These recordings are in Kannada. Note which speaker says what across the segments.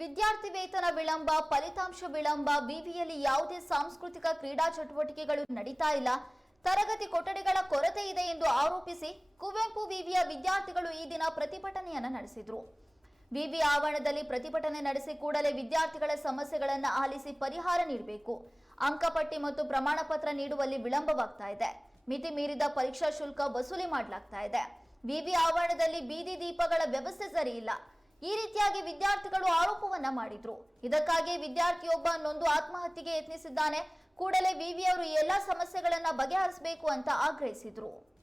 Speaker 1: ವಿದ್ಯಾರ್ಥಿ ವೇತನ ವಿಳಂಬ, ಫಲಿತಾಂಶ ವಿಳಂಬ ವಿವಿಯಲ್ಲಿ ಯಾವುದೇ ಸಾಂಸ್ಕೃತಿಕ ಕ್ರೀಡಾ ಚಟುವಟಿಕೆಗಳು ನಡೀತಾ ಇಲ್ಲ. ತರಗತಿ ಕೊಠಡಿಗಳ ಕೊರತೆ ಇದೆ ಎಂದು ಆರೋಪಿಸಿ ಕುವೆಂಪು ವಿವಿಯ ವಿದ್ಯಾರ್ಥಿಗಳು ಈ ದಿನ ಪ್ರತಿಭಟನೆಯನ್ನು ನಡೆಸಿದರು. ವಿವಿ ಆವರಣದಲ್ಲಿ ಪ್ರತಿಭಟನೆ ನಡೆಸಿ ಕೂಡಲೇ ವಿದ್ಯಾರ್ಥಿಗಳ ಸಮಸ್ಯೆಗಳನ್ನು ಆಲಿಸಿ ಪರಿಹಾರ ನೀಡಬೇಕು. ಅಂಕಪಟ್ಟಿ ಮತ್ತು ಪ್ರಮಾಣ ಪತ್ರ ನೀಡುವಲ್ಲಿ ವಿಳಂಬವಾಗ್ತಾ ಇದೆ. ಮಿತಿ ಮೀರಿದ ಪರೀಕ್ಷಾ ಶುಲ್ಕ ವಸೂಲಿ ಮಾಡಲಾಗ್ತಾ ಇದೆ. ವಿವಿ ಆವರಣದಲ್ಲಿ ಬೀದಿ ದೀಪಗಳ ವ್ಯವಸ್ಥೆ ಸರಿಯಿಲ್ಲ. ಈ ರೀತಿಯಾಗಿ ವಿದ್ಯಾರ್ಥಿಗಳು ಆರೋಪವನ್ನ ಮಾಡಿದ್ರು. ಇದಕ್ಕಾಗಿ ವಿದ್ಯಾರ್ಥಿಯೊಬ್ಬ ನೊಂದು ಆತ್ಮಹತ್ಯೆಗೆ ಯತ್ನಿಸಿದ್ದಾನೆ. ಕೂಡಲೇ ವಿವಿ ಅವರು ಈ ಎಲ್ಲಾ ಸಮಸ್ಯೆಗಳನ್ನ ಬಗೆಹರಿಸಬೇಕು ಅಂತ ಆಗ್ರಹಿಸಿದ್ರು.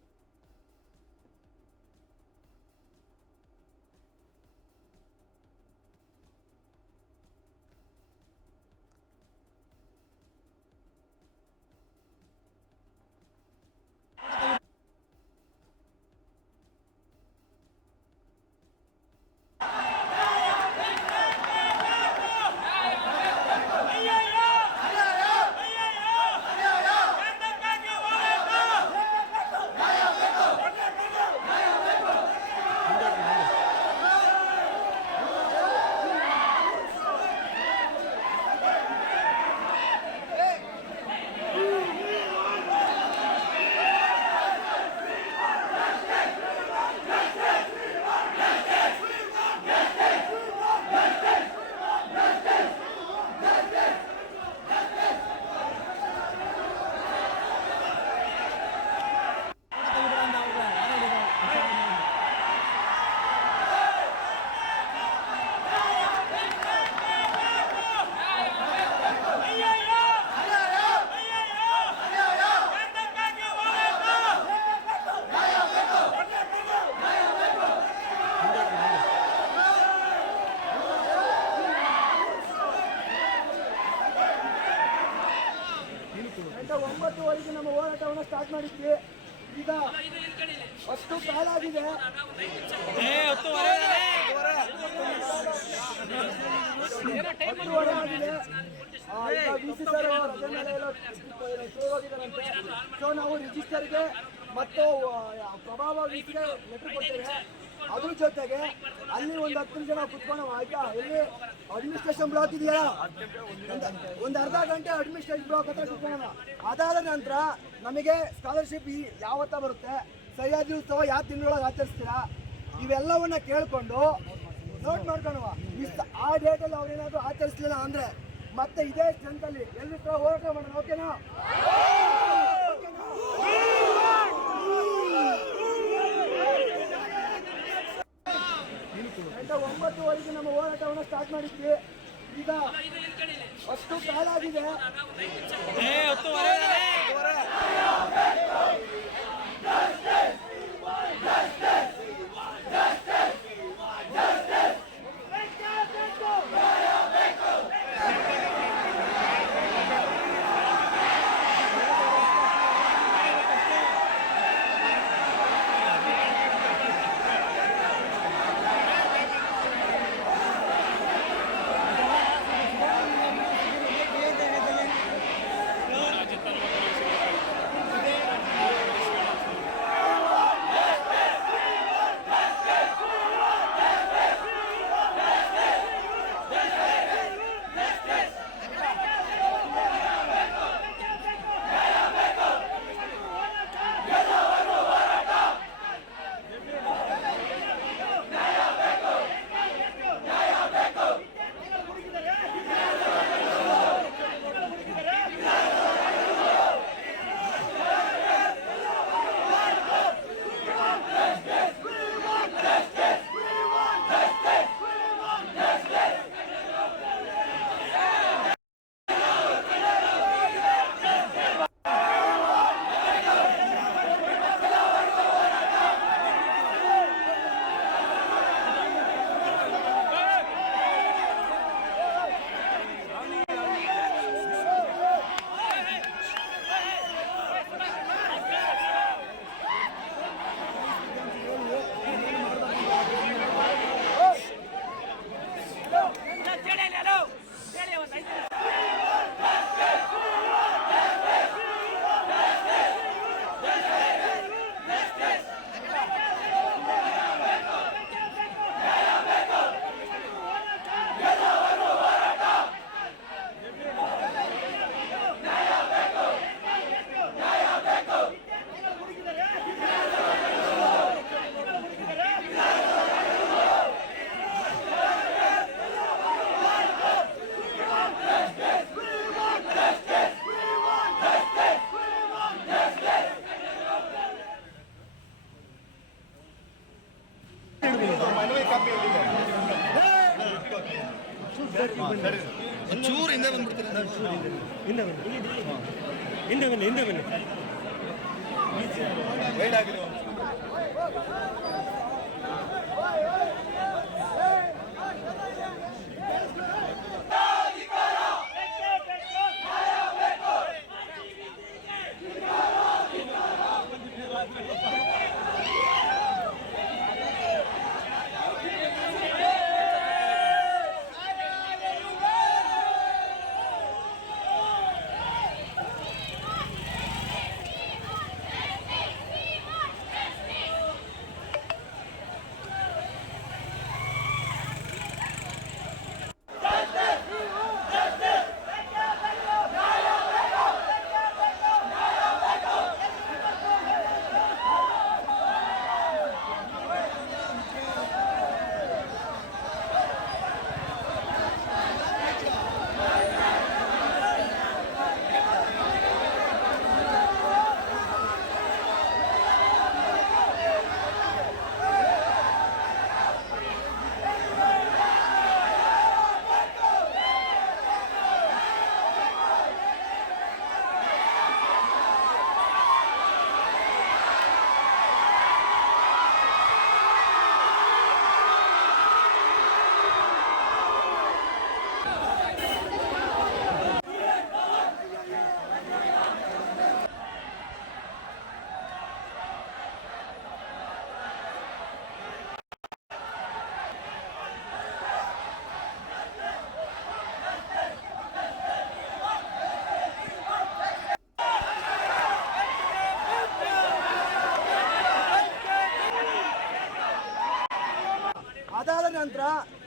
Speaker 2: ಗಂಟೆ ಒಂಬತ್ತುವರೆಗೆ ನಮ್ಮ ಹೋರಾಟವನ್ನು ಸ್ಟಾರ್ಟ್ ಮಾಡಿದ್ವಿ. ಈಗ ಅಷ್ಟು ಕಾಲ ಆಗಿದೆ. ಸಿ ನಾವು ರಿಜಿಸ್ಟರ್ಗೆ ಮತ್ತು ಪ್ರಭಾವ ಲೆಟರ್ ಕೊಡ್ತೇವೆ. ಅದ್ರ ಜೊತೆಗೆ ಅಲ್ಲಿ ಒಂದು ಹತ್ತು ಜನ ಕುತ್ಕೊಂಡು ಆಯ್ತಾ? ಇಲ್ಲಿ ಅಡ್ಮಿನಿಸ್ಟ್ರೇಷನ್ ಬ್ಲಾಕ್ ಇದೆಯಾ? ಒಂದು- ಅರ್ಧ ಗಂಟೆ ಅಡ್ಮಿನಿಸ್ಟ್ರೇಷನ್ ಬ್ಲಾಕ್ ಹತ್ರ ಕುತ್ಕೊಳ್ಳೋಣ. ಅದಾದ ನಂತರ ನಮಗೆ ಸ್ಕಾಲರ್ಶಿಪ್ ಯಾವತ್ತ ಬರುತ್ತೆ? ಸಹ್ಯಾದ್ರಿ ಉತ್ಸವ ಯಾವ ತಿಂಗಳೊಳಗೆ ಆಚರಿಸ್ತೀರಾ? ಇವೆಲ್ಲವನ್ನ ಕೇಳ್ಕೊಂಡು ನೋಟ್ ಮಾಡ್ಕೊಳುವ ಮಿಸ್ ಆ ಅಲ್ಲಿ ಅವ್ರೇನಾದ್ರು ಆಚರಿಸ್ಲಿಲ್ಲ ಅಂದ್ರೆ ಮತ್ತೆ ಇದೇ ಸ್ಟ್ರೆಂತಲ್ಲಿ ಎಲ್ಲಿ ಹೋರಾಟ ಮಾಡೋಣ ಓಕೆನಾ ಗಂಟೆ ಒಂಬತ್ತುವರೆಗೆ ನಮ್ಮ ಹೋರಾಟವನ್ನು ಸ್ಟಾರ್ಟ್ ಮಾಡಿದ್ವಿ. ಈಗ ಅಷ್ಟು ಕಾಲ
Speaker 3: ಚೂರು ಹಿಂದೆ ಬಂದ್ಬಿಡ್ತಾರೆ
Speaker 4: ಹಿಂದೆ ಬನ್ನಿ ಹಿಂದೆ ಬನ್ನಿ ಹಿಂದೆ ಬನ್ನಿ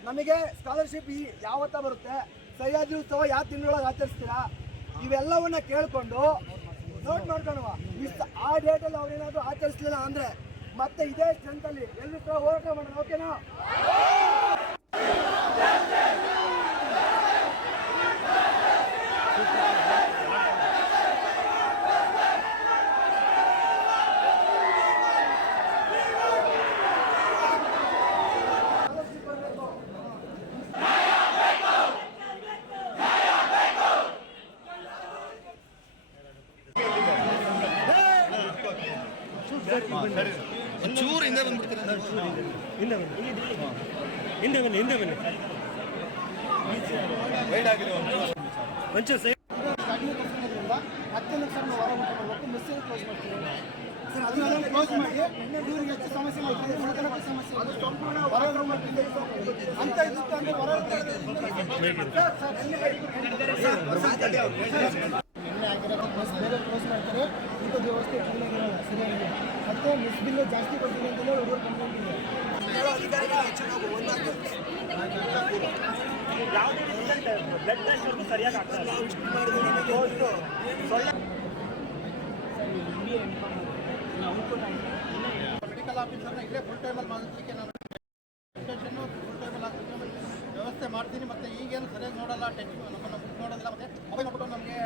Speaker 2: ನಮಗೆ ಸ್ಕಾಲರ್ಶಿಪ್ ಈ ಯಾವತ್ತ ಬರುತ್ತೆ? ಸಹ್ಯಾದ್ರಿ ಉತ್ಸವ ಯಾವ ತಿಂಗಳೊಳಗೆ ಆಚರಿಸ್ತೀರಾ? ಇವೆಲ್ಲವನ್ನ ಕೇಳ್ಕೊಂಡು ನೋಟ್ ಮಾಡ್ಕೊಳುವ ಮಿಸ್ ಆ ಡೇಟಲ್ಲಿ ಅವ್ರೇನಾದ್ರು ಆಚರಿಸ್ಲಿಲ್ಲ ಅಂದ್ರೆ ಮತ್ತೆ ಇದೇ ಸ್ಟ್ರೆಂತಲ್ಲಿ ಎಲ್ಲರೂ ಹೋರಾಟ ಮಾಡೋಣ ಓಕೆನಾ
Speaker 3: ಹಿಂದೆ ಬಂದ್ಬಿಡ್ತೀರಾ
Speaker 4: ಹಿಂದೆ ಬನ್ನಿ ಹಿಂದೆ ಬನ್ನಿ ಹಿಂದೆ ಬನ್ನಿ
Speaker 3: ವೈಡ್ ಆಗಿರೋ
Speaker 4: ಒಂಚೂರು ಸೈ
Speaker 2: ಹತ್ತು ಲಕ್ಷ ಹೊರ ಕ್ಲೋಸ್ ಮಾಡ್ತೀವಿ ಸರ್ ಅದನ್ನ ಕ್ಲೋಸ್ ಮಾಡಿ ಇವ್ರಿಗೆ ಹೆಚ್ಚು ಸಮಸ್ಯೆ ಉಳ್ಕೊಳ್ಳೋಕ್ಕೂ ಸಮಸ್ಯೆ ಮಾಡ್ತೀವಿ ಅಂತ ಇದ್ದಿತ್ತು ಅಂದ್ರೆ ಬಸ್ ಬೇರೆ ಕ್ಲೋಸ್ ಮಾಡ್ತಾರೆ ಇಂಥ ವ್ಯವಸ್ಥೆ ಸರಿಯಾಗಿಲ್ಲ ಮತ್ತೆ ಮಿಸ್ ಬಿಲ್ ಜಾಸ್ತಿ ಕೊಟ್ಟಿದೆ ಅಂತಲೇ ಹುಡುಗರು ಕಂಪ್ಲೇಂಟ್ ಇದೆ
Speaker 5: ಮೆಡಿಕಲ್ ಆಫೀಸರ್ನ ಇಲ್ಲೇ. ಫುಲ್ ಟೈಮಲ್ಲಿ ಮಾಡಲಿಕ್ಕೆ ನಾನು ಫುಲ್ ಟೈಮಲ್ಲಿ ಹಾಕಲಿಕ್ಕೆ ವ್ಯವಸ್ಥೆ ಮಾಡ್ತೀನಿ ಮತ್ತು ಈಗೇನು ಸರಿಯಾಗಿ ನೋಡಲ್ಲ ಟೆನ್ಷನ್ ನಮ್ಮನ್ನು ನೋಡೋದಿಲ್ಲ ಮತ್ತೆ ಮೊಬೈಲ್ ನೋಡ್ಬಿಟ್ಟು ನಮಗೆ